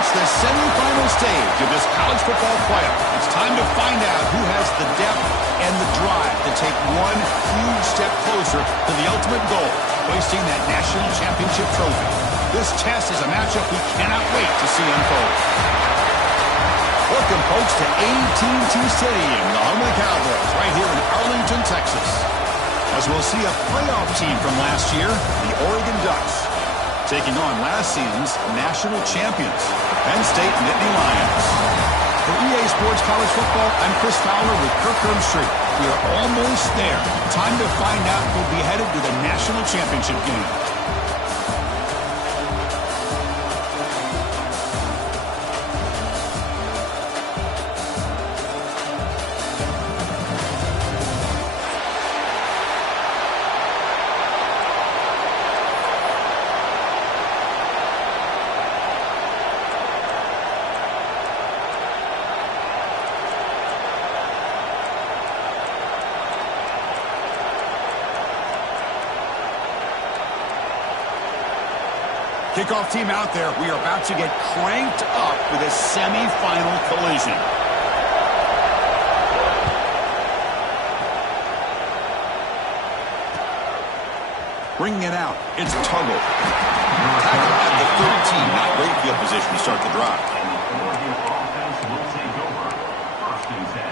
reached the semifinal stage of this college football playoff. It's time to find out who has the depth and the drive to take one huge step closer to the ultimate goal, hoisting that national championship trophy. This test is a matchup we cannot wait to see unfold. Welcome, folks, to AT&T Stadium, the home of the Cowboys, right here in Arlington, Texas. As we'll see a playoff team from last year, the Oregon Ducks, taking on last season's national champions, Penn State Nittany Lions. For EA Sports College Football, I'm Chris Fowler with Kirk Herbstreit. We are almost there. Time to find out who'll be headed to the national championship game. Kickoff team out there. We are about to get cranked up with a semi-final collision. Bringing it out. It's Tuggle. Tackle at the 13. Not great field position to start the drive. Offense will take over. First and 10.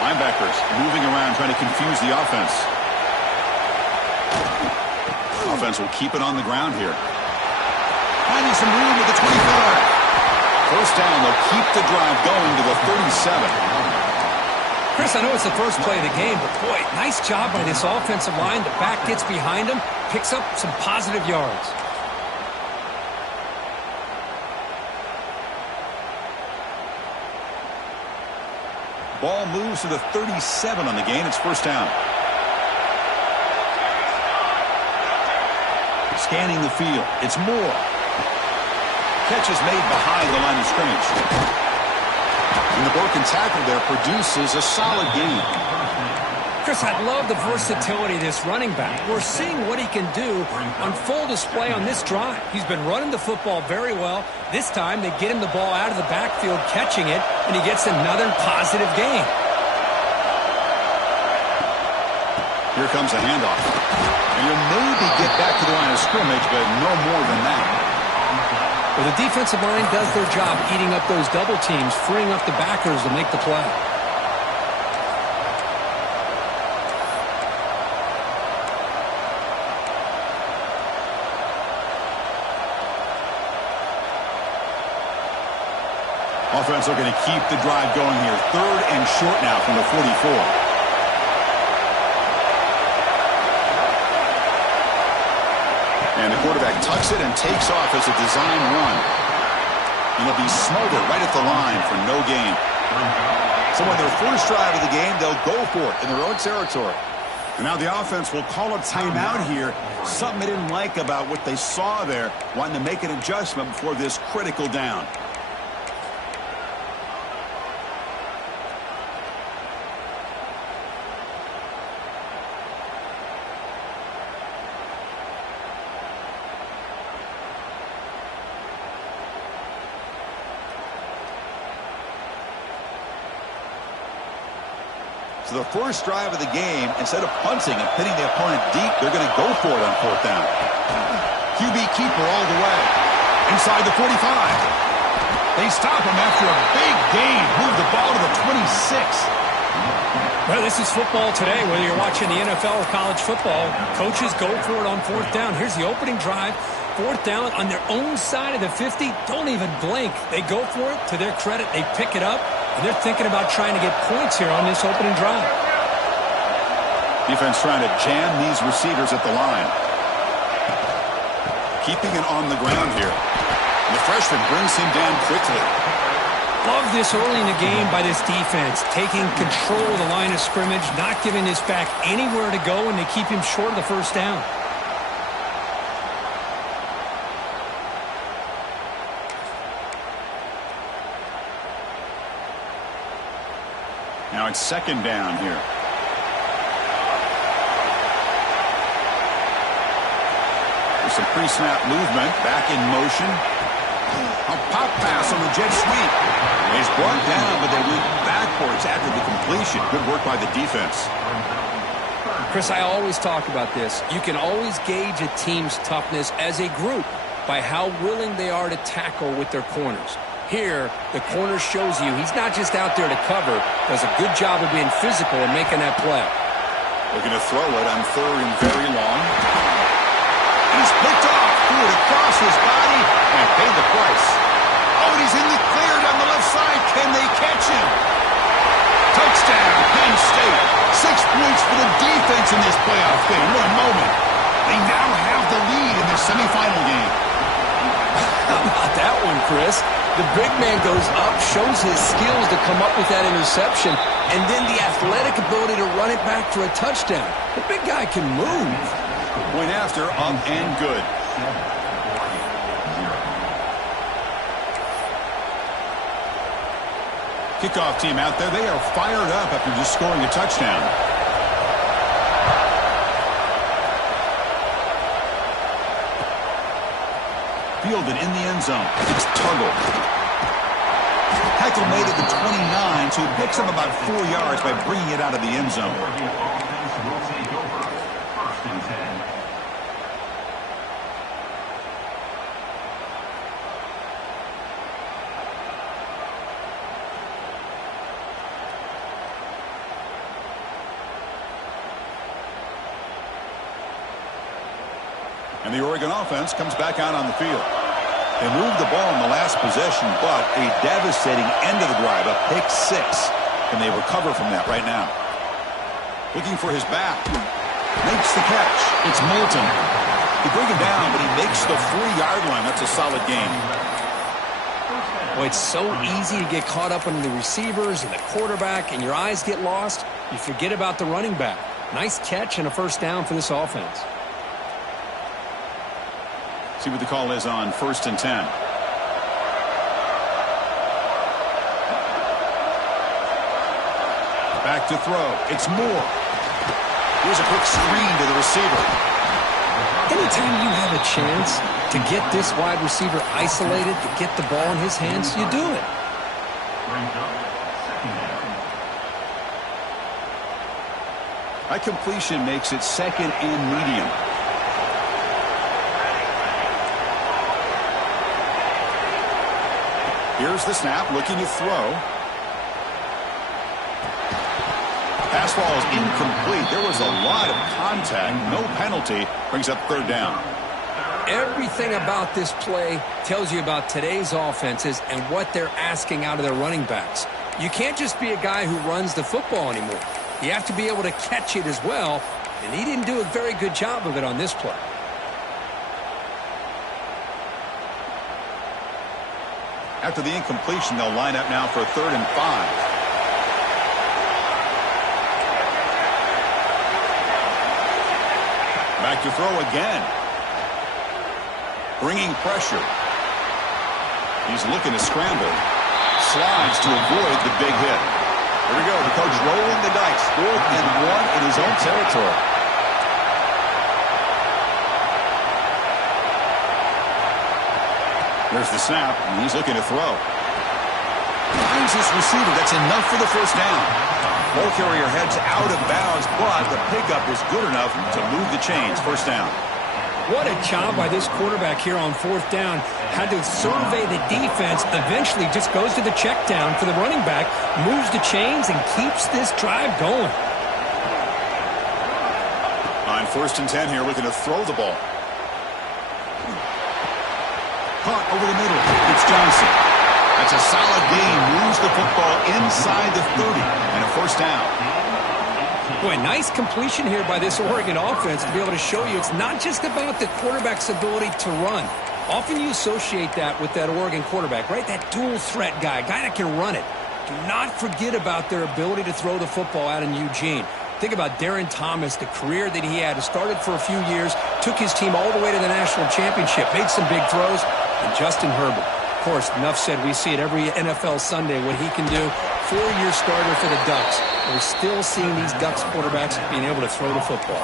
Linebackers moving around, trying to confuse the offense. Offense will keep it on the ground here. Finding some room at the 25. First down, they'll keep the drive going to the 37. Chris, I know it's the first play of the game, but boy, nice job by this offensive line. The back gets behind him, picks up some positive yards. Ball moves to the 37 on the gain. It's first down. Scanning the field. It's Moore. Catch is made behind the line of scrimmage. And the broken tackle there produces a solid gain. Chris, I love the versatility of this running back. We're seeing what he can do on full display on this drive. He's been running the football very well. This time, they get him the ball out of the backfield, catching it, and he gets another positive gain. Here comes a handoff. And you'll maybe get back to the line of scrimmage, but no more than that. Well, the defensive line does their job eating up those double teams, freeing up the backers to make the play. Offense looking to keep the drive going here. Third and short now from the 44. And the quarterback tucks it and takes off as a design run. And he'll be smothered right at the line for no gain. So on their first drive of the game, they'll go for it in their own territory. And now the offense will call a timeout here. Something they didn't like about what they saw there, wanting to make an adjustment before this critical down. So the first drive of the game, instead of punting and pitting the opponent deep, they're going to go for it on fourth down. QB keeper all the way. Inside the 45. They stop him after a big gain. Move the ball to the 26. Well, this is football today, whether you're watching the NFL or college football. Coaches go for it on fourth down. Here's the opening drive. Fourth down on their own side of the 50. Don't even blink. They go for it. To their credit, they pick it up. And they're thinking about trying to get points here on this opening drive. Defense trying to jam these receivers at the line. Keeping it on the ground here. And the freshman brings him down quickly. Love this early in the game by this defense. Taking control of the line of scrimmage, not giving this back anywhere to go, and they keep him short of the first down. Now it's second down here. There's some pre-snap movement. Back in motion. A pop pass on the jet sweep. He's brought down, but they went backwards after the completion. Good work by the defense. Chris, I always talk about this. You can always gauge a team's toughness as a group by how willing they are to tackle with their corners. Here, the corner shows you he's not just out there to cover, does a good job of being physical and making that play. Looking to throw it on third and very long. He's picked off, threw it across his body, and paid the price. Oh, and he's in the clear down the left side. Can they catch him? Touchdown, Penn State. 6 points for the defense in this playoff game. What a moment. They now have the lead in the semifinal game. How about that one, Chris? The big man goes up, shows his skills to come up with that interception, and then the athletic ability to run it back for a touchdown. The big guy can move. Point after, up and good. Kickoff team out there. They are fired up after just scoring a touchdown. Fielded in the end zone. It's Tuggle. Heckle made it to 29, so he picks up about 4 yards by bringing it out of the end zone. And the Oregon offense comes back out on the field. They moved the ball in the last possession, but a devastating end of the drive, a pick 6. Can they recover from that right now? Looking for his back. Makes the catch. It's Moulton. They bring him down, but he makes the 4-yard line. That's a solid gain. Well, it's so easy to get caught up on the receivers and the quarterback, and your eyes get lost. You forget about the running back. Nice catch and a first down for this offense. See what the call is on 1st and 10. Back to throw. It's Moore. Here's a quick screen to the receiver. Anytime you have a chance to get this wide receiver isolated, to get the ball in his hands, you do it. That completion makes it second and medium. Here's the snap, looking to throw. Pass ball is incomplete. There was a lot of contact. No penalty. Brings up third down. Everything about this play tells you about today's offenses and what they're asking out of their running backs. You can't just be a guy who runs the football anymore. You have to be able to catch it as well, and he didn't do a very good job of it on this play. After the incompletion, they'll line up now for 3rd and 5. Back to throw again. Bringing pressure. He's looking to scramble. Slides to avoid the big hit. Here we go. The coach rolling the dice. 4th and 1 in his own territory. There's the snap, and he's looking to throw. Finds his receiver. That's enough for the first down. Ball carrier heads out of bounds, but the pickup is good enough to move the chains. First down. What a job by this quarterback here on 4th down. Had to survey the defense. Eventually just goes to the check down for the running back. Moves the chains and keeps this drive going. On 1st and 10 here, looking to throw the ball. Caught over the middle. It's Johnson. That's a solid gain. Moves the football inside the 30 and a first down. Boy, nice completion here by this Oregon offense to be able to show you it's not just about the quarterback's ability to run. Often you associate that with that Oregon quarterback, right? That dual threat guy that can run it. Do not forget about their ability to throw the football out in Eugene. Think about Darren Thomas, the career that he had. He started for a few years, took his team all the way to the national championship, made some big throws, and Justin Herbert. Of course, enough said. We see it every NFL Sunday, what he can do. 4-year starter for the Ducks. We're still seeing these Ducks quarterbacks being able to throw the football.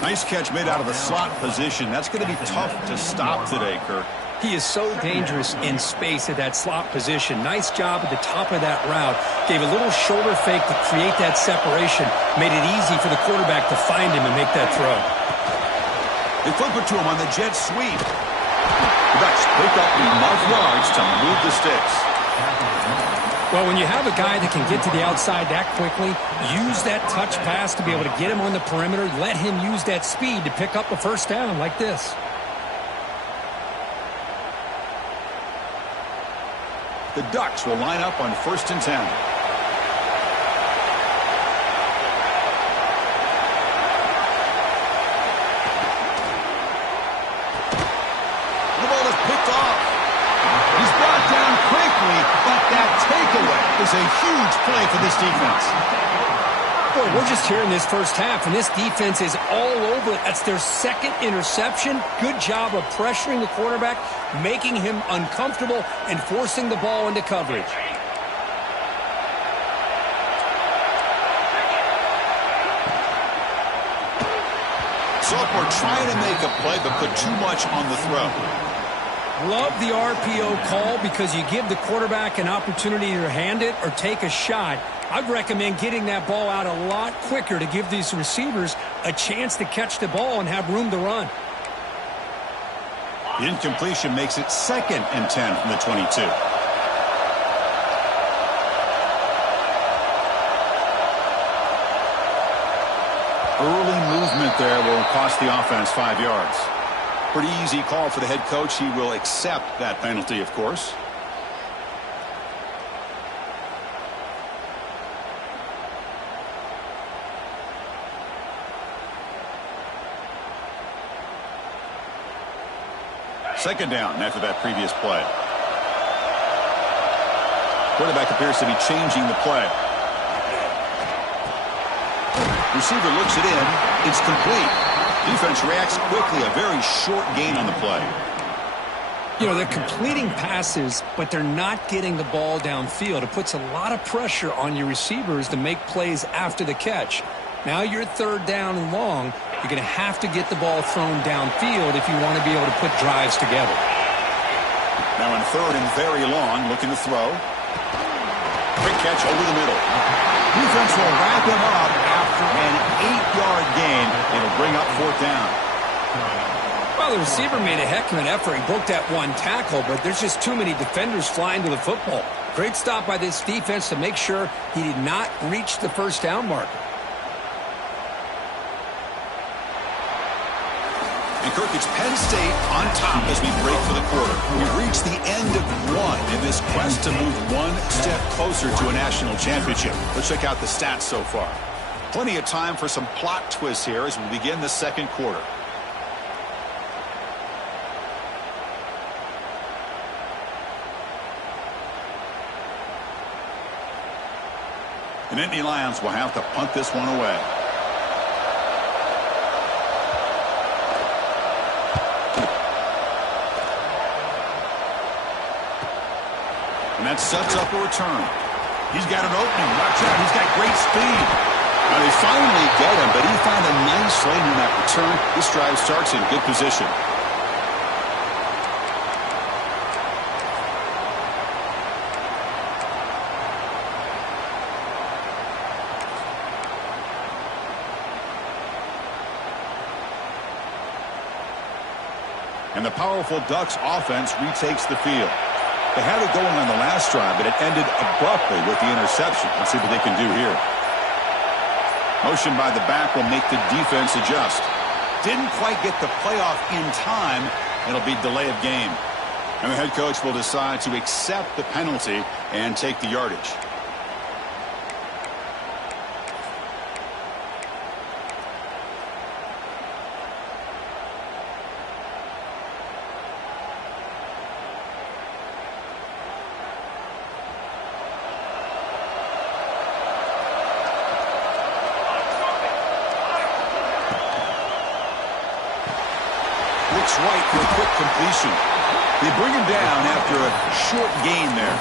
Nice catch made out of the slot position. That's going to be tough to stop today, Kirk. He is so dangerous in space at that slot position. Nice job at the top of that route. Gave a little shoulder fake to create that separation. Made it easy for the quarterback to find him and make that throw. They flip it to him on the jet sweep. The Ducks pick up enough yards to move the sticks. Well, when you have a guy that can get to the outside that quickly, use that touch pass to be able to get him on the perimeter, let him use that speed to pick up a first down like this. The Ducks will line up on 1st and 10. The ball is picked off. He's brought down quickly, but that takeaway is a huge play for this defense. Boy, we're just here in this first half, and this defense is all over it. That's their second interception. Good job of pressuring the quarterback, making him uncomfortable, and forcing the ball into coverage. Sophomore trying to make a play, but put too much on the throw. Love the RPO call because you give the quarterback an opportunity to hand it or take a shot. I'd recommend getting that ball out a lot quicker to give these receivers a chance to catch the ball and have room to run. The incompletion makes it 2nd and 10 from the 22. Early movement there will cost the offense 5 yards. Pretty easy call for the head coach. He will accept that penalty, of course. Second down after that previous play. Quarterback appears to be changing the play. Receiver looks it in. It's complete. Defense reacts quickly. A very short gain on the play. You know, they're completing passes, but they're not getting the ball downfield. It puts a lot of pressure on your receivers to make plays after the catch. Now you're 3rd down and long. You're going to have to get the ball thrown downfield if you want to be able to put drives together. Now in 3rd and very long, looking to throw. Quick catch over the middle. Defense will wrap him up after an 8-yard gain. It'll bring up 4th down. Well, the receiver made a heck of an effort. He broke that one tackle, but there's just too many defenders flying to the football. Great stop by this defense to make sure he did not reach the first down marker. And Kirk, it's Penn State on top as we break for the quarter. We've reached the end of one in this quest to move one step closer to a national championship. Let's check out the stats so far. Plenty of time for some plot twists here as we begin the second quarter. The Nittany Lions will have to punt this one away. And that sets up a return. He's got an opening. Watch out. He's got great speed. Now they finally get him, but he found a nice lane in that return. This drive starts in good position. And the powerful Ducks offense retakes the field. They had it going on the last drive, but it ended abruptly with the interception. Let's see what they can do here. Motion by the back will make the defense adjust. Didn't quite get the playoff in time. It'll be delay of game. And the head coach will decide to accept the penalty and take the yardage. Right for a quick completion. They bring him down after a short gain there.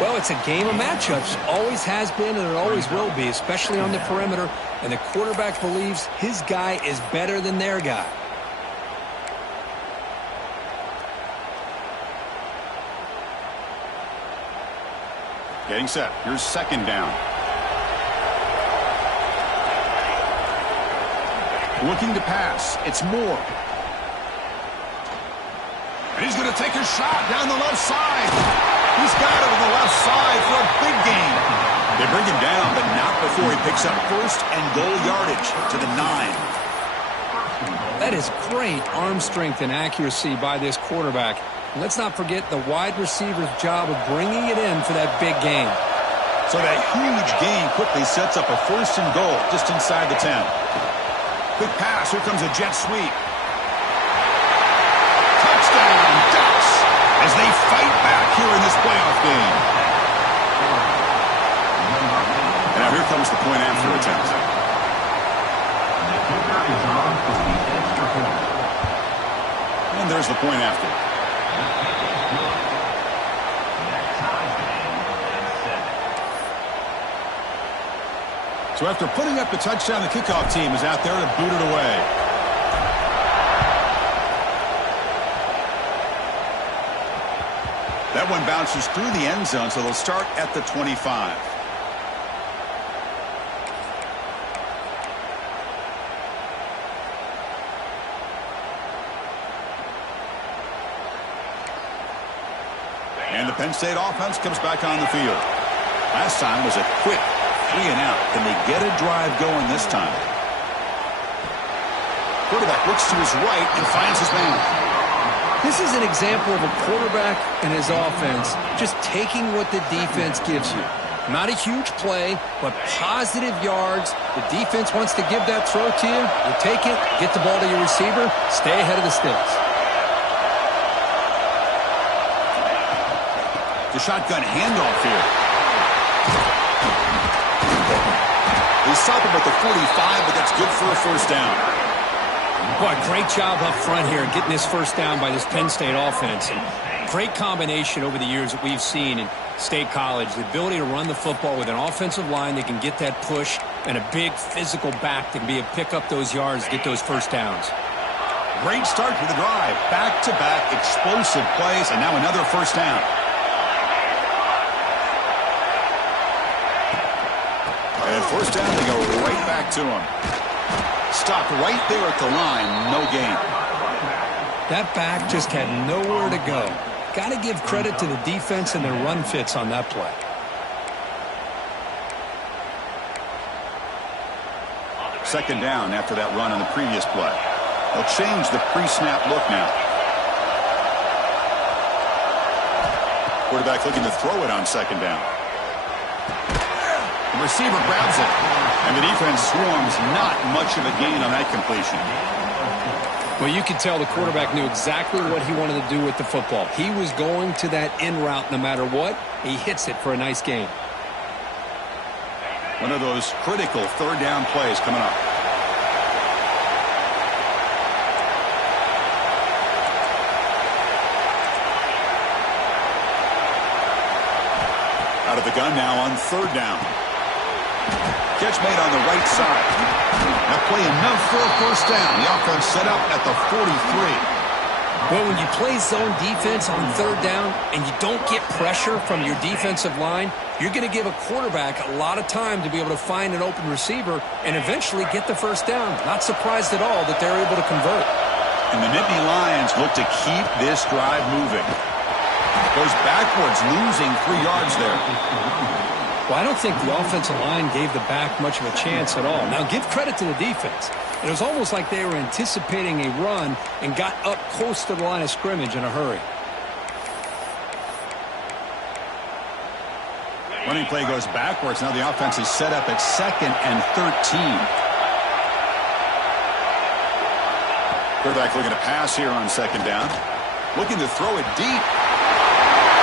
Well, it's a game of matchups. Always has been and it always will be, especially on the perimeter. And the quarterback believes his guy is better than their guy. Getting set. Here's second down. Looking to pass. It's Moore. And he's going to take a shot down the left side. He's got it on the left side for a big gain. They bring him down, but not before he picks up first and goal yardage to the 9. That is great arm strength and accuracy by this quarterback. And let's not forget the wide receiver's job of bringing it in for that big gain. So that huge gain quickly sets up a first and goal just inside the 10. Quick pass. Here comes a jet sweep. Touchdown, Ducks, as they fight back here in this playoff game. And now here comes the point after attempt. And there's the point after. So after putting up the touchdown, the kickoff team is out there to boot it away. That one bounces through the end zone, so they'll start at the 25. And the Penn State offense comes back on the field. Last time was a quick 3 and out. Can they get a drive going this time? Quarterback looks to his right and finds his man. This is an example of a quarterback and his offense just taking what the defense gives you. Not a huge play, but positive yards. The defense wants to give that throw to you. You take it, get the ball to your receiver, stay ahead of the sticks. The shotgun handoff here. They stop him at the 45, but that's good for a first down. Boy, great job up front here getting this first down by this Penn State offense. And great combination over the years that we've seen in State College. The ability to run the football with an offensive line that can get that push and a big physical back that can be able to pick up those yards, get those first downs. Great start to the drive. Back-to-back explosive plays, and now another first down. And first down, they go right back to him. Stopped right there at the line, no gain. That back just had nowhere to go. Got to give credit to the defense and their run fits on that play. Second down after that run on the previous play. They'll change the pre-snap look now. Quarterback looking to throw it on second down. The receiver grabs it, and the defense swarms. Not much of a gain on that completion. Well, you could tell the quarterback knew exactly what he wanted to do with the football. He was going to that in route no matter what. He hits it for a nice gain. One of those critical third down plays coming up. Out of the gun now on third down. Catch made on the right side. That play enough for a first down. The offense set up at the 43. Well, when you play zone defense on third down and you don't get pressure from your defensive line, you're going to give a quarterback a lot of time to be able to find an open receiver and eventually get the first down. Not surprised at all that they're able to convert. And the Nittany Lions look to keep this drive moving. Goes backwards, losing 3 yards there. Well, I don't think the offensive line gave the back much of a chance at all. Now, give credit to the defense. It was almost like they were anticipating a run and got up close to the line of scrimmage in a hurry. Running play goes backwards. Now the offense is set up at 2nd and 13. Quarterback looking to pass here on second down. Looking to throw it deep.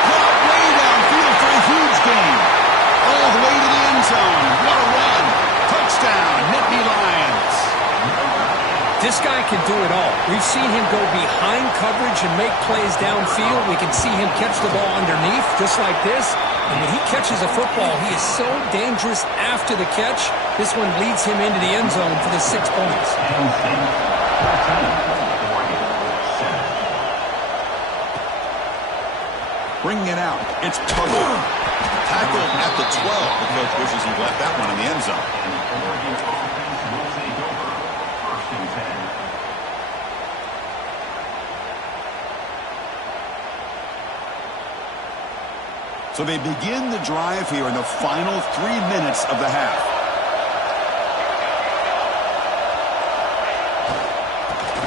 Caught way downfield for a huge gain. All the way to the end zone. What a run. Touchdown, Nittany Lions. This guy can do it all. We've seen him go behind coverage and make plays downfield. We can see him catch the ball underneath, just like this. And when he catches a football, he is so dangerous after the catch. This one leads him into the end zone for the 6 points. Bringing it out. It's Tuttle. Tackled at the 12. The coach wishes he left that one in the end zone. So they begin the drive here in the final 3 minutes of the half.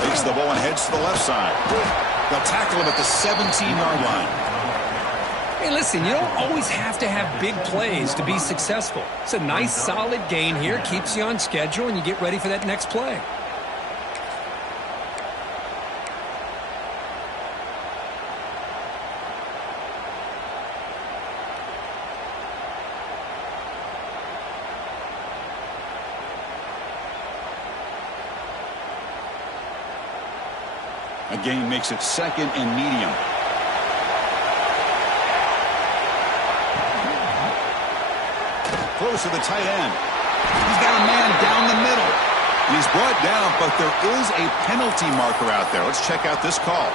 Takes the ball and heads to the left side. They'll tackle him at the 17-yard line. Hey, listen, you don't always have to have big plays to be successful. It's a nice, solid gain here. Keeps you on schedule, and you get ready for that next play. A gain makes it 2nd and medium. Throws to the tight end. He's got a man down the middle. He's brought down, but there is a penalty marker out there. Let's check out this call.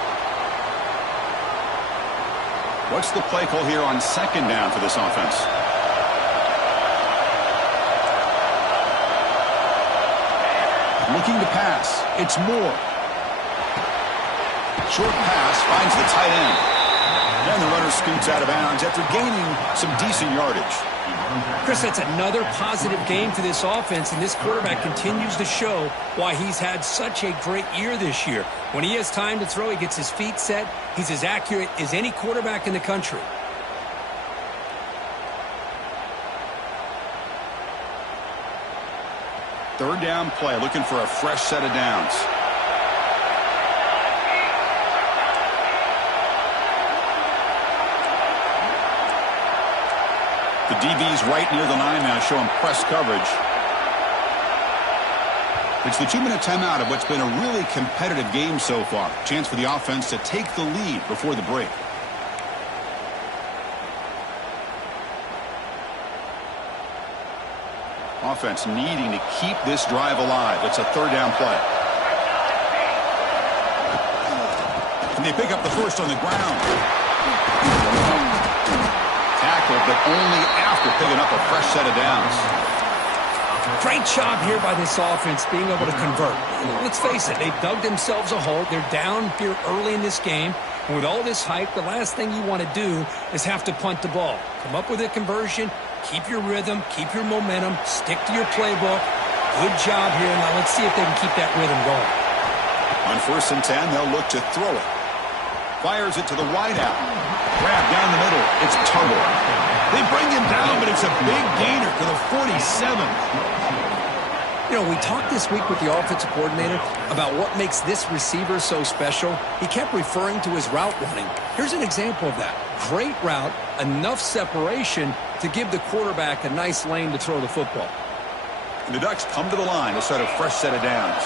What's the play call here on 2nd down for this offense? Looking to pass. It's Moore. Short pass finds the tight end. And the runner scoots out of bounds after gaining some decent yardage. Chris, that's another positive game for this offense, and this quarterback continues to show why he's had such a great year this year. When he has time to throw, he gets his feet set. He's as accurate as any quarterback in the country. Third down play, looking for a fresh set of downs. The DB's right near the line now, showing press coverage. It's the 2-minute timeout of what's been a really competitive game so far. Chance for the offense to take the lead before the break. Offense needing to keep this drive alive. It's a 3rd down play. And they pick up the first on the ground. Tackled, but only after picking up a fresh set of downs. Great job here by this offense being able to convert. Let's face it, they've dug themselves a hole. They're down here early in this game. And with all this hype, the last thing you want to do is have to punt the ball. Come up with a conversion, keep your rhythm, keep your momentum, stick to your playbook. Good job here. Now let's see if they can keep that rhythm going. On 1st and 10, they'll look to throw it. Fires it to the wideout. Grab down the middle. It's Tuttle. They bring him down, but it's a big gainer to the 47. You know, we talked this week with the offensive coordinator about what makes this receiver so special. He kept referring to his route running. Here's an example of that. Great route, enough separation to give the quarterback a nice lane to throw the football. And the Ducks come to the line to set a fresh set of downs.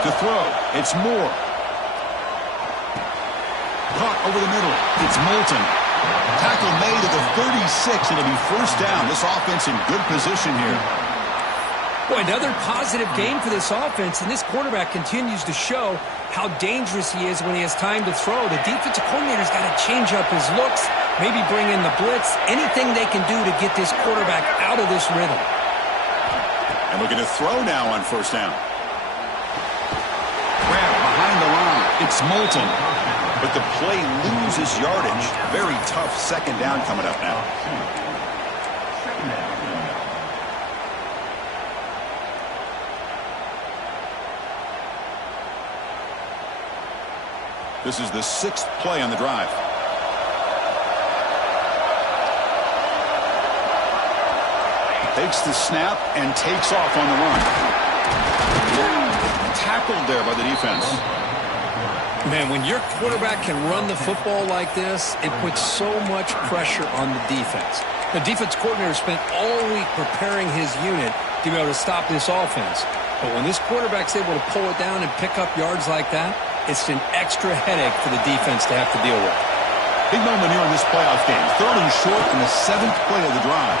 To throw, it's Moore. Caught over the middle, it's Moulton. Tackle made at the 36, and it'll be 1st down. This offense in good position here. Boy, another positive game for this offense, and this quarterback continues to show how dangerous he is when he has time to throw. The defensive coordinator's got to change up his looks, maybe bring in the blitz, anything they can do to get this quarterback out of this rhythm. And looking to throw now on 1st down. Grab behind the line. It's Moulton. But the play loses yardage. Very tough 2nd down coming up now. This is the 6th play on the drive. Takes the snap and takes off on the run. Tackled there by the defense. Man, when your quarterback can run the football like this, it puts so much pressure on the defense. The defense coordinator spent all week preparing his unit to be able to stop this offense. But when this quarterback's able to pull it down and pick up yards like that, it's an extra headache for the defense to have to deal with. Big moment here in this playoff game. 3rd and short in the 7th play of the drive.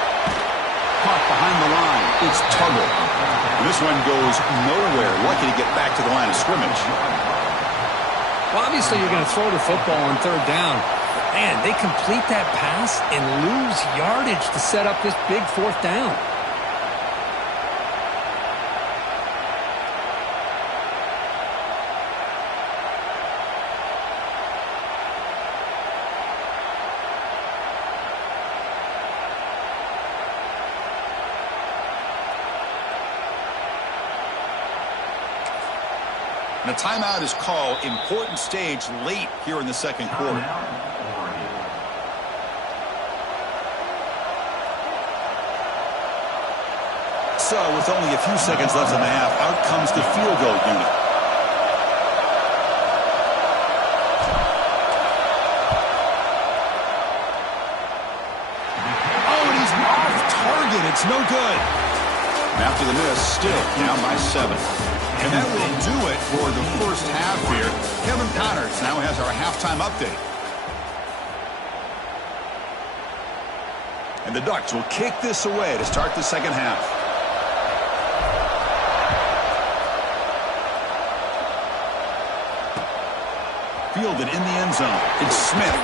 Caught behind the line. It's Tuggle. And this one goes nowhere. Lucky to get back to the line of scrimmage. Well, obviously you're going to throw the football on 3rd down. But man, they complete that pass and lose yardage to set up this big 4th down. And a timeout is called. Important stage late here in the 2nd quarter. So with only a few seconds left in the half, out comes the field goal unit. Oh, and he's off target. It's no good. And after the miss, still down by 7. And that will do it for the first half here. Kevin Connors now has our halftime update. And the Ducks will kick this away to start the 2nd half. Fielded in the end zone. It's Smith.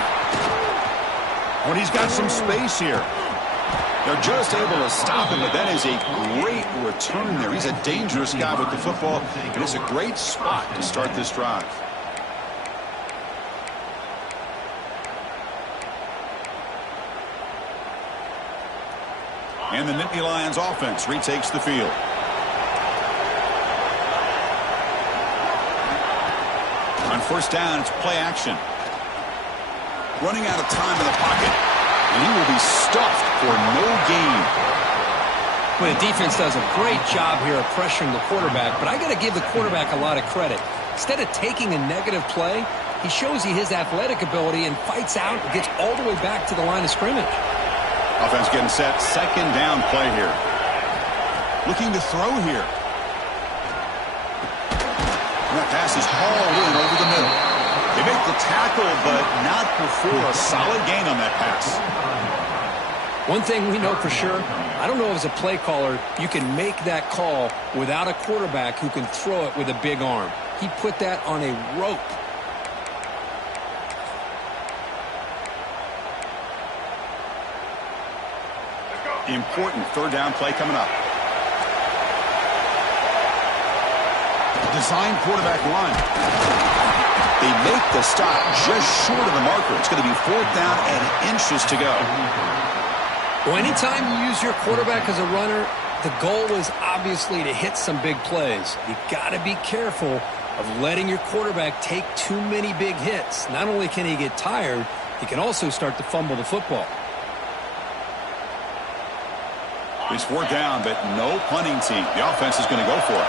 When he's got some space here. They're just able to stop him, but that is a great return there. He's a dangerous guy with the football, and it's a great spot to start this drive. And the Nittany Lions offense retakes the field. On 1st down, it's play action. Running out of time in the pocket. And he will be stuffed for no gain. Well, the defense does a great job here of pressuring the quarterback, but I got to give the quarterback a lot of credit. Instead of taking a negative play, he shows you his athletic ability and fights out and gets all the way back to the line of scrimmage. Offense getting set. 2nd down play here. Looking to throw here. And that pass is hauled in over the middle. They make the tackle, but not before a solid gain on that pass. One thing we know for sure, I don't know as a play caller, you can make that call without a quarterback who can throw it with a big arm. He put that on a rope. The important 3rd down play coming up. Design quarterback run. They make the stop just short of the marker. It's going to be 4th down and inches to go. Well, anytime you use your quarterback as a runner, the goal is obviously to hit some big plays. You got to be careful of letting your quarterback take too many big hits. Not only can he get tired, he can also start to fumble the football. It's 4th down, but no punting team. The offense is going to go for it.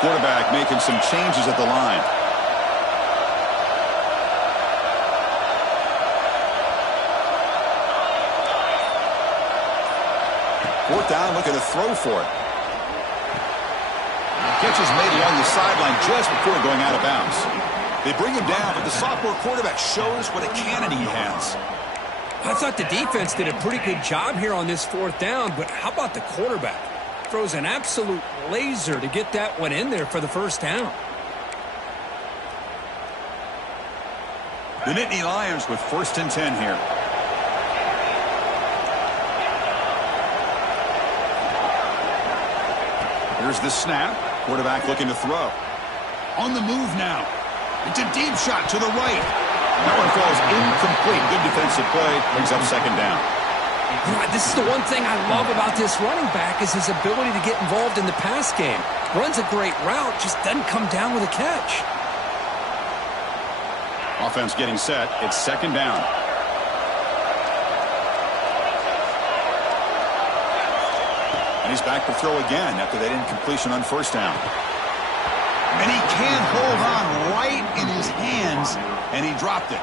Quarterback making some changes at the line. Fourth down, looking to throw for it. Catch is made along the sideline just before going out of bounds. They bring him down, but the sophomore quarterback shows what a cannon he has. I thought the defense did a pretty good job here on this 4th down, but how about the quarterback? Throws an absolute laser to get that one in there for the 1st down. The Nittany Lions with 1st and 10 here. Here's the snap. Quarterback looking to throw. On the move now. It's a deep shot to the right. That one falls incomplete. Good defensive play. Brings up 2nd down. This is the one thing I love about this running back is his ability to get involved in the pass game. Runs a great route, just doesn't come down with a catch. Offense getting set. It's 2nd down. And he's back to throw again after that incompletion on 1st down. And he can't hold on right in his hands, and he dropped it.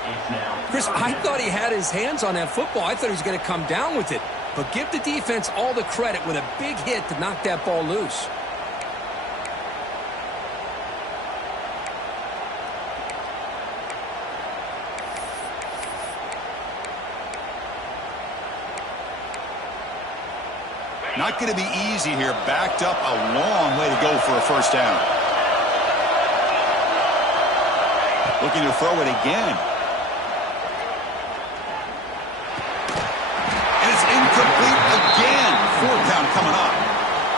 Chris, I thought he had his hands on that football. I thought he was going to come down with it. But give the defense all the credit with a big hit to knock that ball loose. Not going to be easy here. Backed up a long way to go for a first down. Looking to throw it again. And it's incomplete again. Fourth down coming up.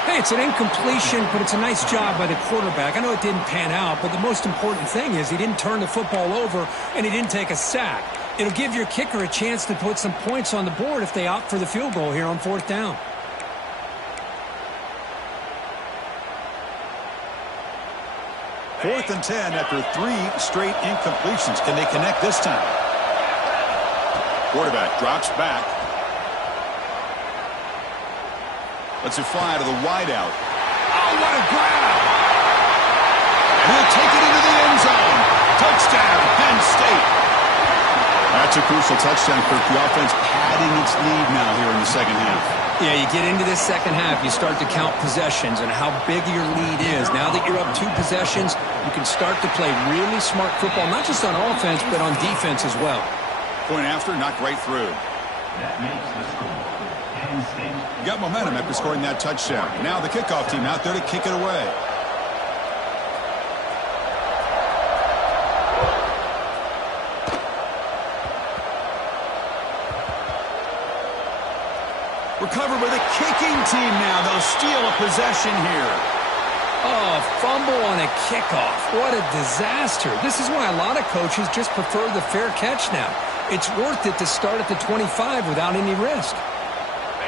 Hey, it's an incompletion, but it's a nice job by the quarterback. I know it didn't pan out, but the most important thing is he didn't turn the football over and he didn't take a sack. It'll give your kicker a chance to put some points on the board if they opt for the field goal here on fourth down. Fourth and 10 after 3 straight incompletions. Can they connect this time? Quarterback drops back. Lets it fly to the wideout. Oh, what a grab! And he'll take it into the end zone. Touchdown, Penn State. That's a crucial touchdown, Kirk. The offense padding its lead now here in the second half. Yeah, you get into this second half, you start to count possessions and how big your lead is. Now that you're up 2 possessions, you can start to play really smart football, not just on offense, but on defense as well. Point after, knocked right through. That makes the score. Penn State. Got momentum after scoring that touchdown. Now the kickoff team out there to kick it away. Recovered by the kicking team now. They'll steal a possession here. Oh, fumble on a kickoff. What a disaster. This is why a lot of coaches just prefer the fair catch now. It's worth it to start at the 25 without any risk.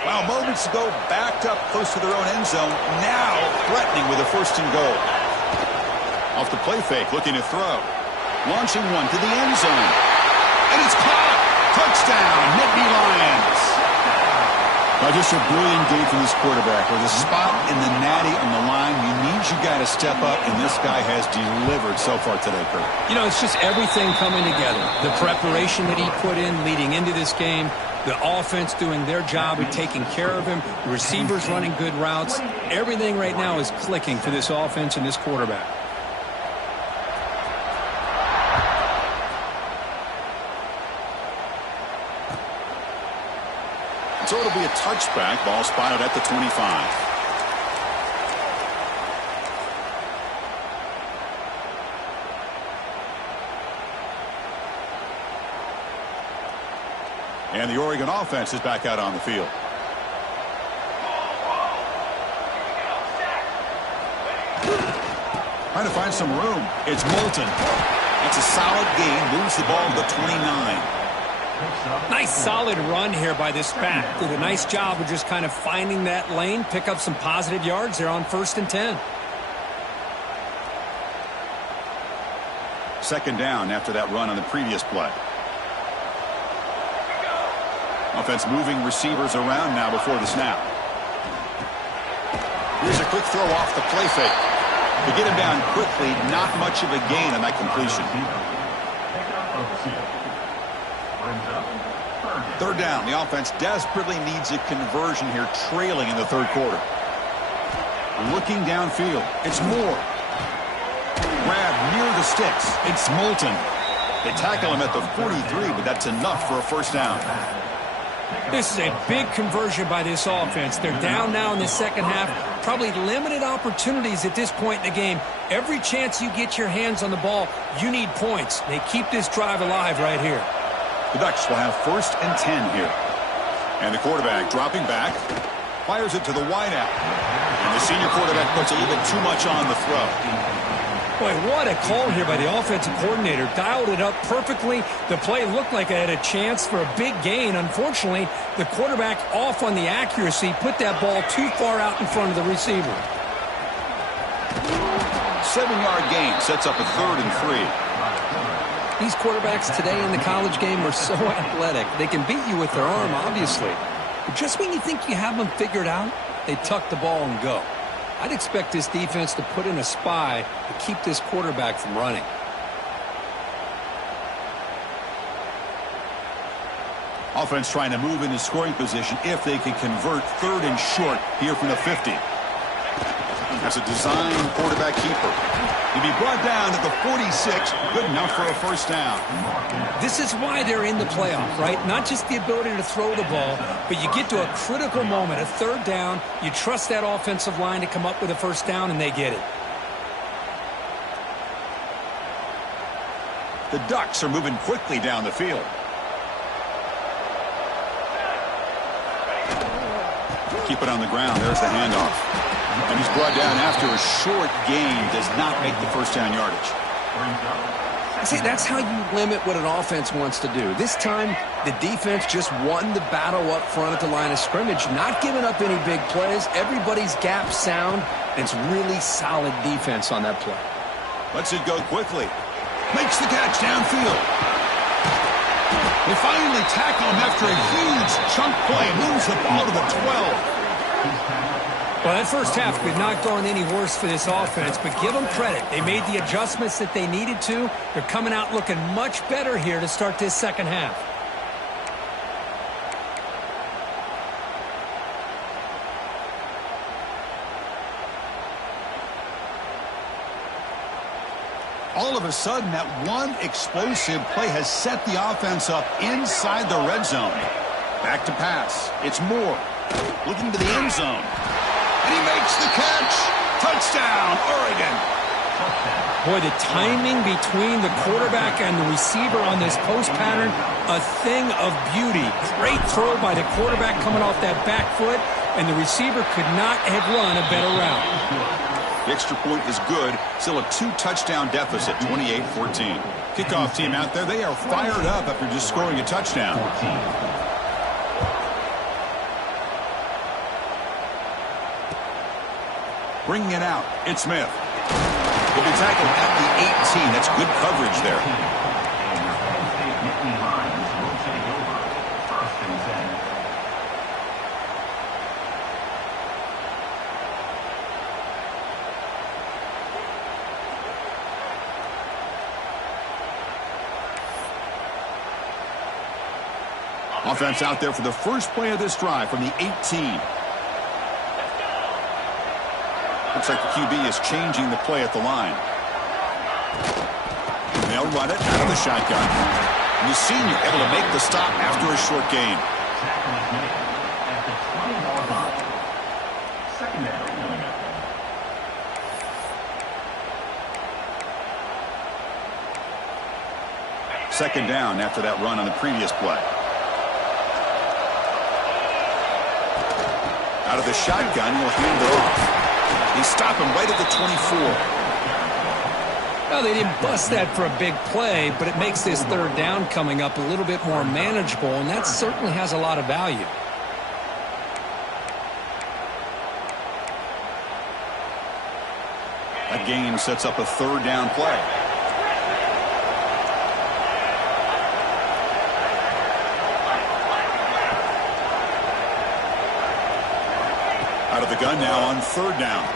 Well, moments ago, backed up close to their own end zone. Now threatening with a first and goal. Off the play fake, looking to throw. Launching one to the end zone. And it's caught. Touchdown, Nittany Lions. Well, just a brilliant game from this quarterback. With a spot in the natty on the line, you need your guy to step up, and this guy has delivered so far today, Kurt. You know, it's just everything coming together. The preparation that he put in leading into this game, the offense doing their job of taking care of him, the receivers running good routes. Everything right now is clicking for this offense and this quarterback. So it'll be a touchback. Ball spotted at the 25. And the Oregon offense is back out on the field. Trying to find some room. It's Moulton. That's a solid gain. Moves the ball to the 29. Nice solid run here by this back. Did a nice job of just kind of finding that lane, pick up some positive yards there on 1st and 10. Second down after that run on the previous play. Offense moving receivers around now before the snap. Here's a quick throw off the play fake. To get him down quickly, not much of a gain on that completion. Third down. The offense desperately needs a conversion here, trailing in the third quarter. Looking downfield. It's Moore. Grab near the sticks. It's Moulton. They tackle him at the 43, but that's enough for a first down. This is a big conversion by this offense. They're down now in the second half. Probably limited opportunities at this point in the game. Every chance you get your hands on the ball, you need points. They keep this drive alive right here. The Ducks will have 1st and 10 here. And the quarterback dropping back. Fires it to the wideout. And the senior quarterback puts a little bit too much on the throw. Boy, what a call here by the offensive coordinator. Dialed it up perfectly. The play looked like it had a chance for a big gain. Unfortunately, the quarterback off on the accuracy, put that ball too far out in front of the receiver. 7-yard gain sets up a 3rd and 3. These quarterbacks today in the college game are so athletic. They can beat you with their arm, obviously. But just when you think you have them figured out, they tuck the ball and go. I'd expect this defense to put in a spy to keep this quarterback from running. Offense trying to move into scoring position if they can convert 3rd and short here from the 50. That's a design quarterback keeper. He'll be brought down at the 46, good enough for a first down. This is why they're in the playoff, right? Not just the ability to throw the ball, but you get to a critical moment, a 3rd down, you trust that offensive line to come up with a first down, and they get it. The Ducks are moving quickly down the field. Keep it on the ground. There's the handoff. And he's brought down after a short gain. Does not make the first down yardage. See, that's how you limit what an offense wants to do. This time, the defense just won the battle up front at the line of scrimmage, not giving up any big plays. Everybody's gap sound, and it's really solid defense on that play. Lets it go quickly. Makes the catch downfield. They finally tackle him after a huge chunk play. Moves the ball to the 12. Well, that first half could not gone any worse for this offense, but give them credit. They made the adjustments that they needed to. They're coming out looking much better here to start this second half. All of a sudden, that one explosive play has set the offense up inside the red zone. Back to pass. It's Moore looking to the end zone. And he makes the catch. Touchdown, Oregon. Boy, the timing between the quarterback and the receiver on this post pattern, a thing of beauty. Great throw by the quarterback coming off that back foot, and the receiver could not have run a better route. The extra point is good. Still a 2-touchdown deficit, 28-14. Kickoff team out there, they are fired up after just scoring a touchdown. Bringing it out, it's Smith. He'll be tackled at the 18. That's good coverage there. Offense out there for the first play of this drive from the 18. Looks like the QB is changing the play at the line. And they'll run it out of the shotgun. And the senior able to make the stop after a short gain. Second down after that run on the previous play. Out of the shotgun, he'll hand it off. They stop him right at the 24. Well, they didn't bust that for a big play, but it makes this third down coming up a little bit more manageable, and that certainly has a lot of value. That gain sets up a third down play. Out of the gun now on third down.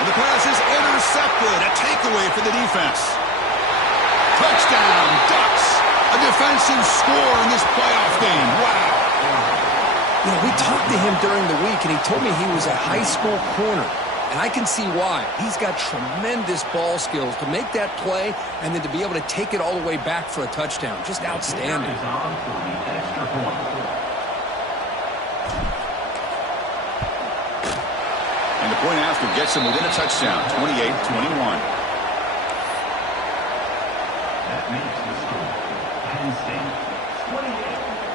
And the pass is intercepted. A takeaway for the defense. Touchdown, Ducks. A defensive score in this playoff game. Wow. You know, we talked to him during the week, and he told me he was a high school corner. And I can see why. He's got tremendous ball skills to make that play and then to be able to take it all the way back for a touchdown. Just outstanding. And the point after gets him within a touchdown, 28-21.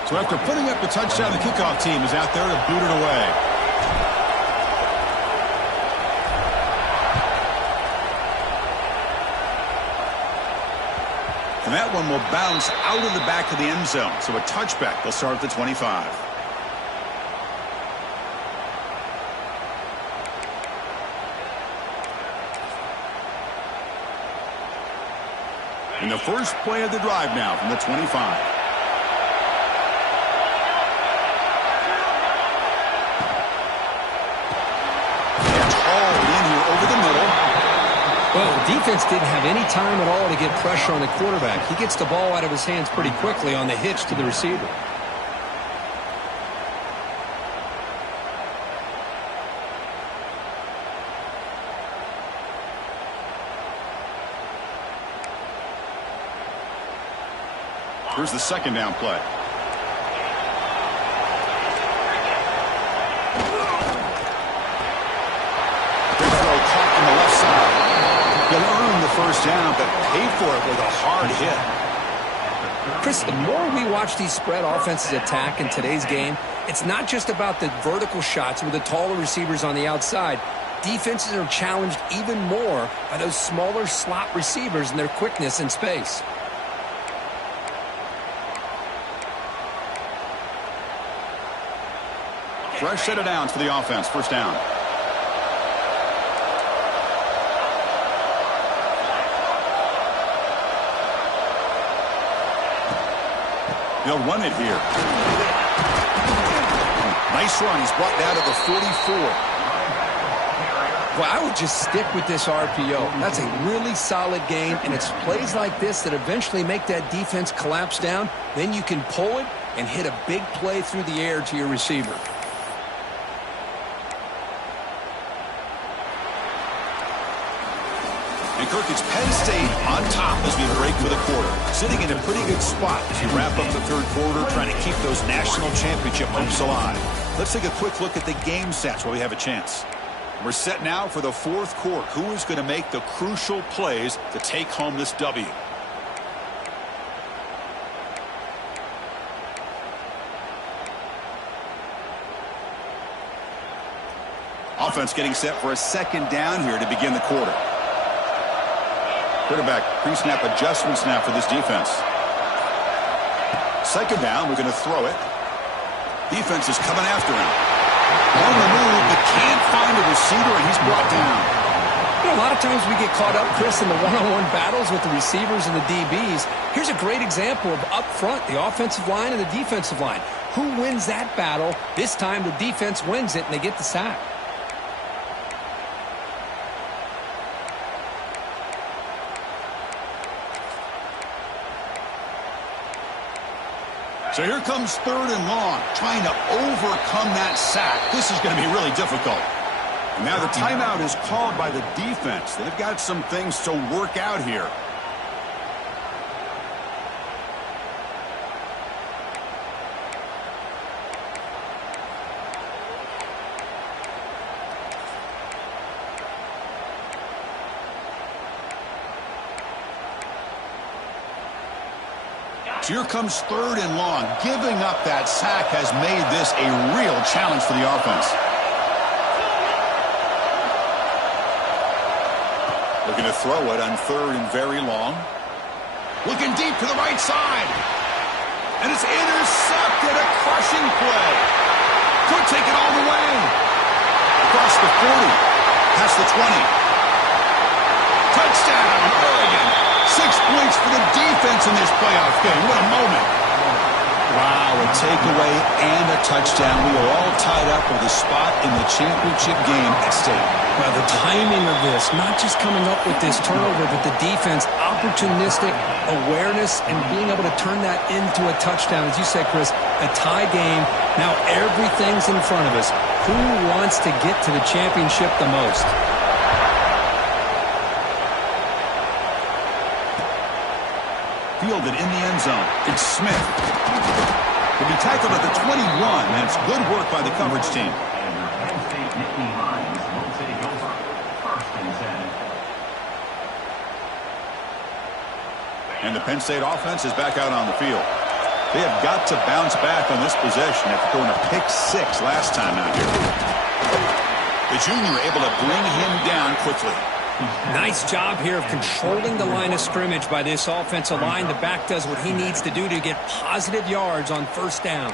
So after putting up the touchdown, the kickoff team is out there to boot it away. And that one will bounce out of the back of the end zone. So a touchback. They'll start at the 25. And the first play of the drive now from the 25. defense didn't have any time at all to get pressure on the quarterback. He gets the ball out of his hands pretty quickly on the hitch to the receiver. Here's the second down play. Big throw caught on the left side. He'll earn the first down, but paid for it with a hard hit. Chris, the more we watch these spread offenses attack in today's game, it's not just about the vertical shots with the taller receivers on the outside. Defenses are challenged even more by those smaller slot receivers and their quickness in space. Fresh set of downs for the offense. First down. They'll run it here. Nice run. He's brought down to the 44. Well, I would just stick with this RPO. That's a really solid game, and it's plays like this that eventually make that defense collapse down. Then you can pull it and hit a big play through the air to your receiver. And Kirk, it's Penn State on top as we break for the quarter. Sitting in a pretty good spot as we wrap up the third quarter, trying to keep those national championship hopes alive. Let's take a quick look at the game stats while we have a chance. We're set now for the fourth quarter. Who is going to make the crucial plays to take home this W? Offense getting set for a second down here to begin the quarter. Quarterback pre-snap adjustments now for this defense. Second down, we're going to throw it. Defense is coming after him. On the move, but can't find a receiver, and he's brought down. You know, a lot of times we get caught up, Chris, in the one-on-one battles with the receivers and the DBs. Here's a great example of up front, the offensive line and the defensive line. Who wins that battle? This time the defense wins it, and they get the sack. So here comes third and long, trying to overcome that sack. This is going to be really difficult. And now the timeout is called by the defense. They've got some things to work out here. So here comes third and long. Giving up that sack has made this a real challenge for the offense. Looking to throw it on third and very long. Looking deep to the right side. And it's intercepted. A crushing play. Could take it all the way. Across the 40. Past the 20. Touchdown, Oregon. 6 points for the defense in this playoff game. What a moment. Wow, a takeaway and a touchdown. We were all tied up with a spot in the championship game at stake. Well, the timing of this, not just coming up with this turnover, but the defense, opportunistic awareness, and being able to turn that into a touchdown. As you said, Chris, a tie game. Now everything's in front of us. Who wants to get to the championship the most? Fielded in the end zone. It's Smith. He'll be tackled at the 21, and it's good work by the coverage team. And the Penn State Nittany Lions will take over. First and 10. And the Penn State offense is back out on the field. They have got to bounce back on this possession after throwing a pick six last time out here. The junior able to bring him down quickly. Nice job here of controlling the line of scrimmage by this offensive line. The back does what he needs to do to get positive yards on first down.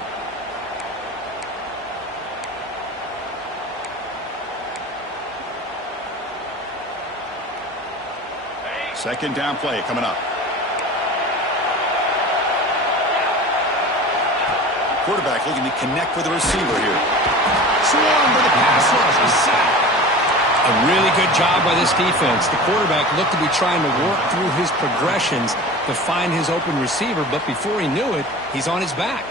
Second down play coming up. Quarterback looking to connect with the receiver here. Swarmed by the pass rush. A sack. A really good job by this defense. The quarterback looked to be trying to work through his progressions to find his open receiver, but before he knew it, he's on his back.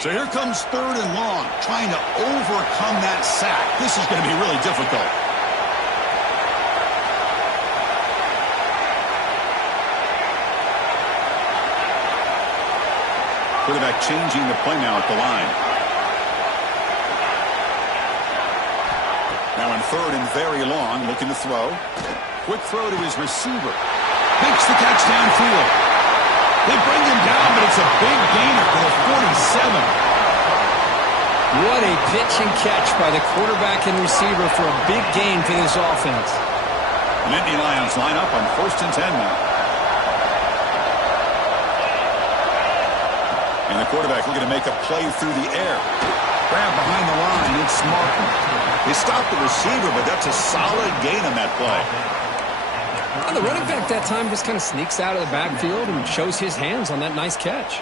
So here comes 3rd and long, trying to overcome that sack. This is going to be really difficult. Quarterback changing the play now at the line. Now in 3rd and very long, looking to throw. Quick throw to his receiver. Makes the catch downfield. They bring him down, but it's a big gainer for the 47. What a pitch and catch by the quarterback and receiver for a big gain for this offense. The Nittany Lions line up on 1st and 10 now. And the quarterback looking to make a play through the air. Grab behind the line, it's Martin. They stopped the receiver, but that's a solid gain on that play. And the running back that time just kind of sneaks out of the backfield and shows his hands on that nice catch.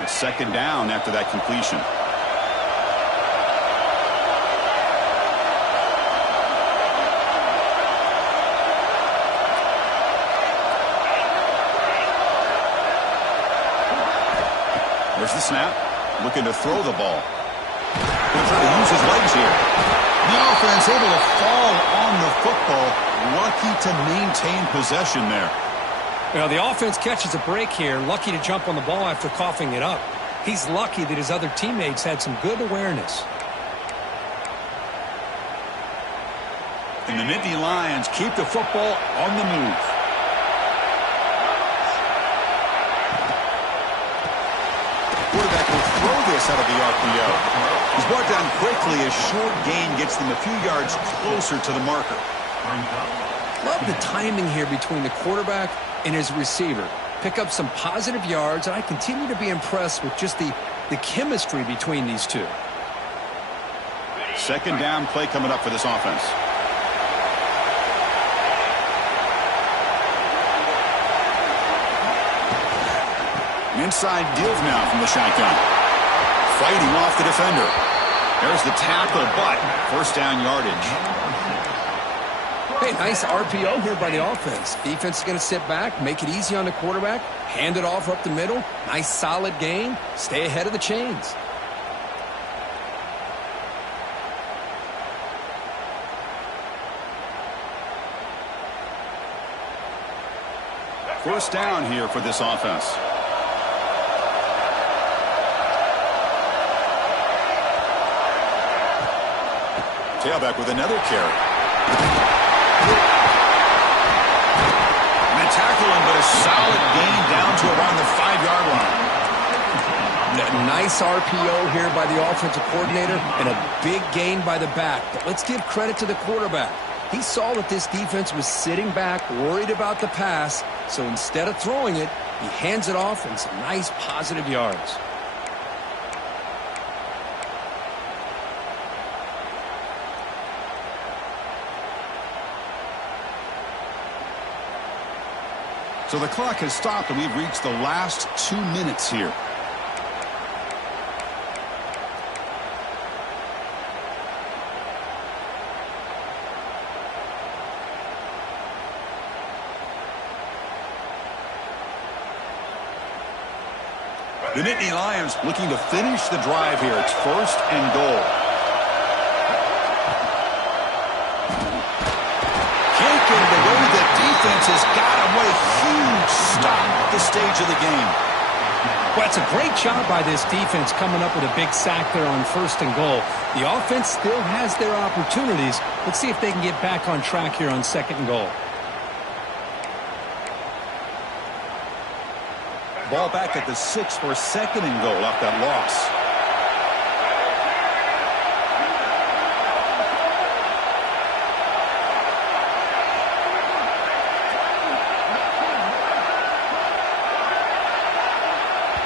It's 2nd down after that completion. There's the snap. Looking to throw the ball. Going to try to use his legs here. The offense able to fall on the football. Lucky to maintain possession there. Well, the offense catches a break here. Lucky to jump on the ball after coughing it up. He's lucky that his other teammates had some good awareness. And the Nittany Lions keep the football on the move. Quarterback will throw this out of the RPO. He's brought down quickly. A short gain gets them a few yards closer to the marker. Love the timing here between the quarterback and his receiver. Pick up some positive yards, and I continue to be impressed with just the chemistry between these two. 2nd down play coming up for this offense. Inside deals now from the shotgun. Fighting off the defender. There's the tackle, but 1st down yardage. Hey, nice RPO here by the offense. Defense is going to sit back, make it easy on the quarterback, hand it off up the middle. Nice solid gain. Stay ahead of the chains. First down here for this offense. Tailback with another carry. And tackle him, but a solid gain down to around the 5-yard line. Nice RPO here by the offensive coordinator and a big gain by the back. But let's give credit to the quarterback. He saw that this defense was sitting back, worried about the pass, so instead of throwing it, he hands it off and some nice positive yards. So the clock has stopped, and we've reached the last 2 minutes here. The Nittany Lions looking to finish the drive here. It's 1st and goal. Can't get it away. The defense has got him. What a huge stop at this stage of the game. Well, it's a great job by this defense coming up with a big sack there on 1st and goal. The offense still has their opportunities. Let's see if they can get back on track here on 2nd and goal. Ball back at the 6 for 2nd and goal off that loss.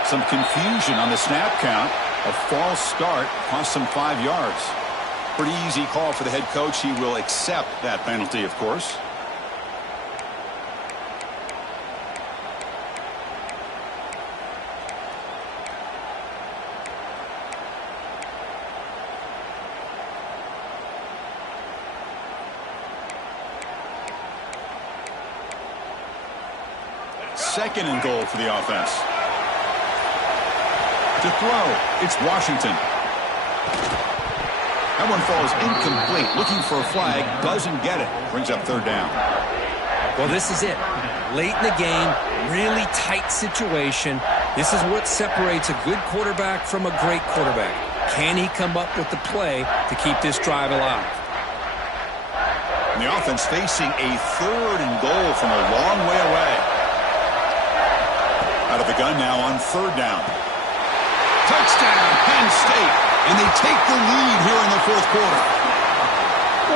Some confusion on the snap count. A false start cost him 5 yards. Pretty easy call for the head coach. He will accept that penalty, of course. Second and goal for the offense. To throw, it's Washington. That one falls incomplete. Looking for a flag, doesn't get it. Brings up third down. Well, this is it. Late in the game, really tight situation. This is what separates a good quarterback from a great quarterback. Can he come up with the play to keep this drive alive? And the offense facing a third and goal from a long way away. Out of the gun now on third down. Touchdown, Penn State. And they take the lead here in the fourth quarter.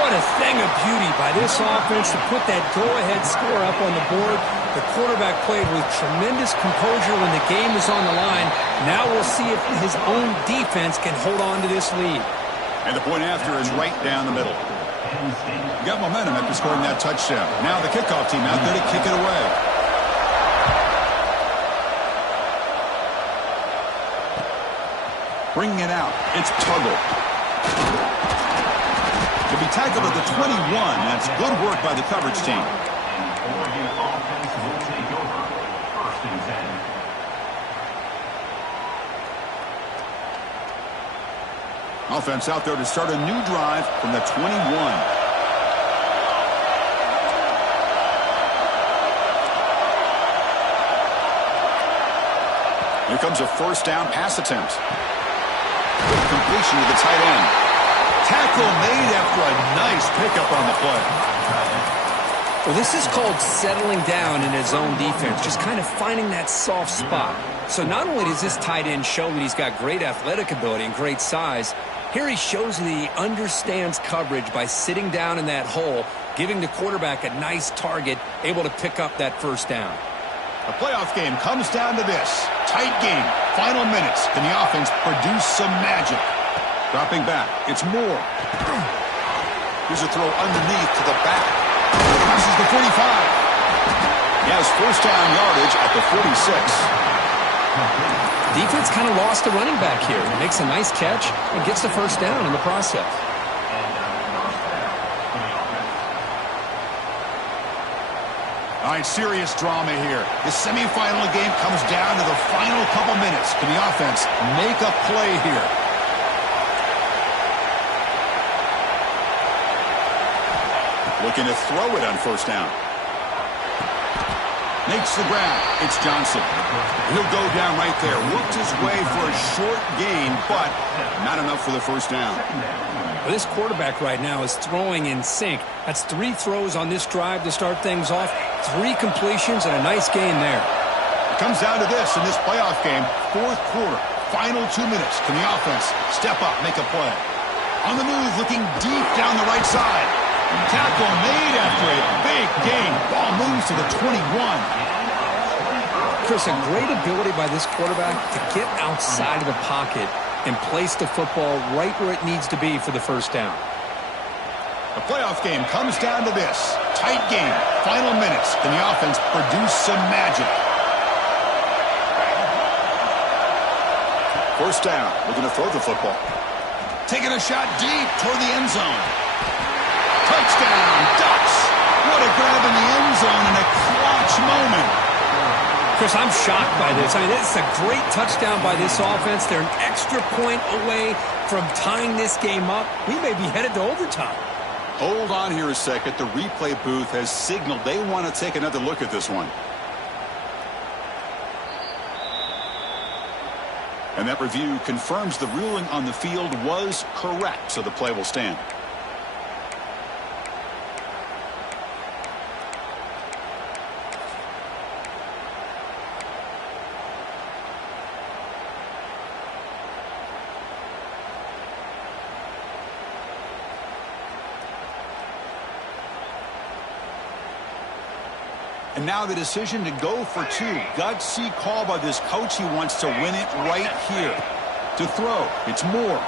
What a thing of beauty by this offense to put that go-ahead score up on the board. The quarterback played with tremendous composure when the game was on the line. Now we'll see if his own defense can hold on to this lead. And the point after is right down the middle. You got momentum after scoring that touchdown. Now the kickoff team out there to kick it away. Bringing it out, it's Tuggle. To be tackled at the 21, that's good work by the coverage team. Oregon offense will take over. First and 10. Offense out there to start a new drive from the 21. Here comes a first down pass attempt. Good completion to the tight end. Tackle made after a nice pickup on the play. Well, this is called settling down in his own defense, just kind of finding that soft spot. So not only does this tight end show that he's got great athletic ability and great size, here he shows that he understands coverage by sitting down in that hole, giving the quarterback a nice target, able to pick up that first down. The playoff game comes down to this. Tight game. Final minutes. Can the offense produce some magic? Dropping back. It's Moore. Here's a throw underneath to the back. Crosses the 45. He has first down yardage at the 46. Defense kind of lost the running back here. Makes a nice catch and gets the first down in the process. All right, serious drama here. The semifinal game comes down to the final couple minutes. Can the offense make a play here? Looking to throw it on first down. Makes the grab. It's Johnson. He'll go down right there. Worked his way for a short gain, but not enough for the first down. Well, this quarterback right now is throwing in sync. That's 3 throws on this drive to start things off. 3 completions and a nice gain there. It comes down to this in this playoff game. Fourth quarter, final 2 minutes. Can the offense step up, make a play? On the move, looking deep down the right side. Tackle made after a big gain. Ball moves to the 21. Chris, a great ability by this quarterback to get outside of the pocket and place the football right where it needs to be for the first down. The playoff game comes down to this. Tight game. Final minutes. Can the offense produce some magic? First down. Looking to throw the football. Taking a shot deep toward the end zone. Touchdown, Ducks. What a grab in the end zone in a clutch moment. Chris, I'm shocked by this. I mean, it's a great touchdown by this offense. They're an extra point away from tying this game up. We may be headed to overtime. Hold on here a second. The replay booth has signaled they want to take another look at this one. And that review confirms the ruling on the field was correct, so the play will stand. And now the decision to go for 2. Gutsy call by this coach. He wants to win it right here. To throw. It's Moore.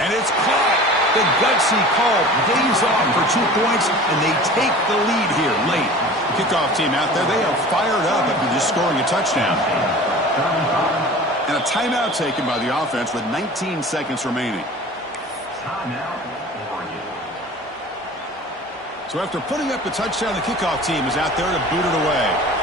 And it's caught. The gutsy call pays off for 2 points, and they take the lead here late. Kickoff team out there, they are fired up after just scoring a touchdown. And a timeout taken by the offense with 19 seconds remaining. Timeout, Oregon. So after putting up the touchdown, the kickoff team is out there to boot it away.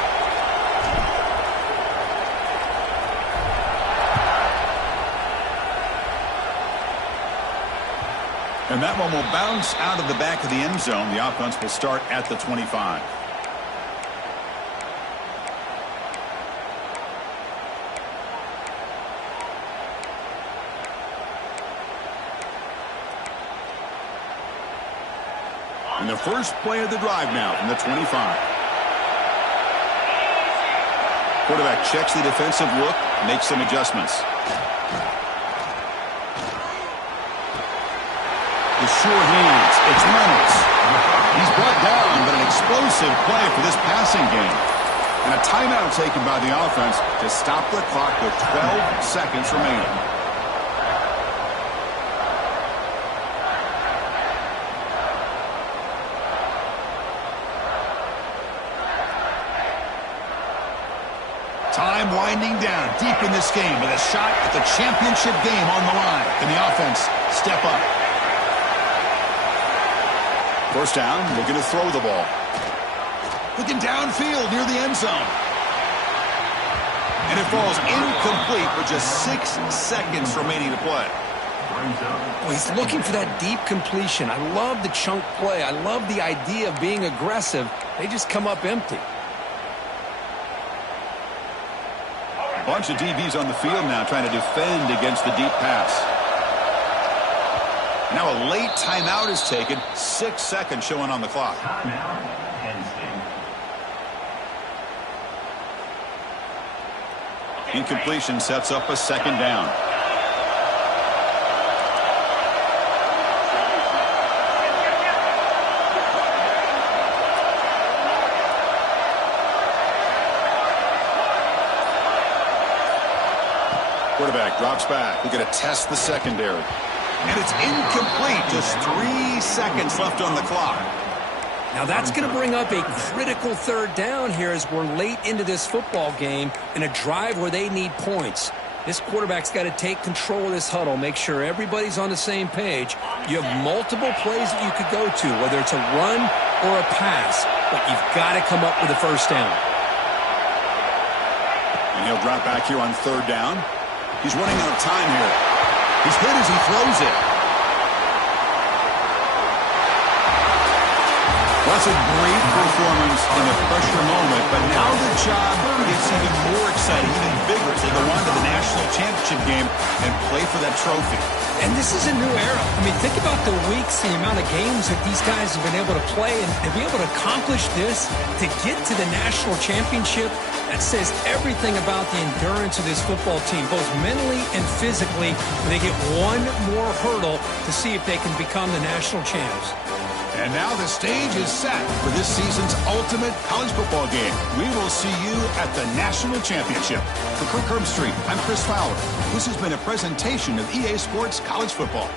And that one will bounce out of the back of the end zone. The offense will start at the 25. And the first play of the drive now from the 25. Quarterback checks the defensive look, makes some adjustments. The sure hands. It's Reynolds. He's brought down, but an explosive play for this passing game. And a timeout taken by the offense to stop the clock with 12 seconds remaining. Time winding down deep in this game with a shot at the championship game on the line. Can the offense step up? First down, looking to throw the ball. Looking downfield near the end zone. And it falls incomplete with just 6 seconds remaining to play. Well, he's looking for that deep completion. I love the chunk play. I love the idea of being aggressive. They just come up empty. Bunch of DBs on the field now trying to defend against the deep pass. Now a late timeout is taken. 6 seconds showing on the clock. Timeout, Penn State. Incompletion sets up a second down. Quarterback drops back. We're going to test the secondary. And it's incomplete. Just 3 seconds left on the clock. Now that's going to bring up a critical third down here as we're late into this football game in a drive where they need points. This quarterback's got to take control of this huddle, make sure everybody's on the same page. You have multiple plays that you could go to, whether it's a run or a pass, but you've got to come up with a first down. And he'll drop back here on third down. He's running out of time here. He's hit as he throws it. That's a great performance in a pressure moment, but now the job gets even more exciting, even bigger as they go on to the national championship game and play for that trophy. And this is a new era. I mean, think about the weeks, the amount of games that these guys have been able to play, and to be able to accomplish this, to get to the national championship, that says everything about the endurance of this football team, both mentally and physically. They get one more hurdle to see if they can become the national champs. And now the stage is set for this season's ultimate college football game. We will see you at the national championship. For Kirk Herbstreit, I'm Chris Fowler. This has been a presentation of EA Sports College Football.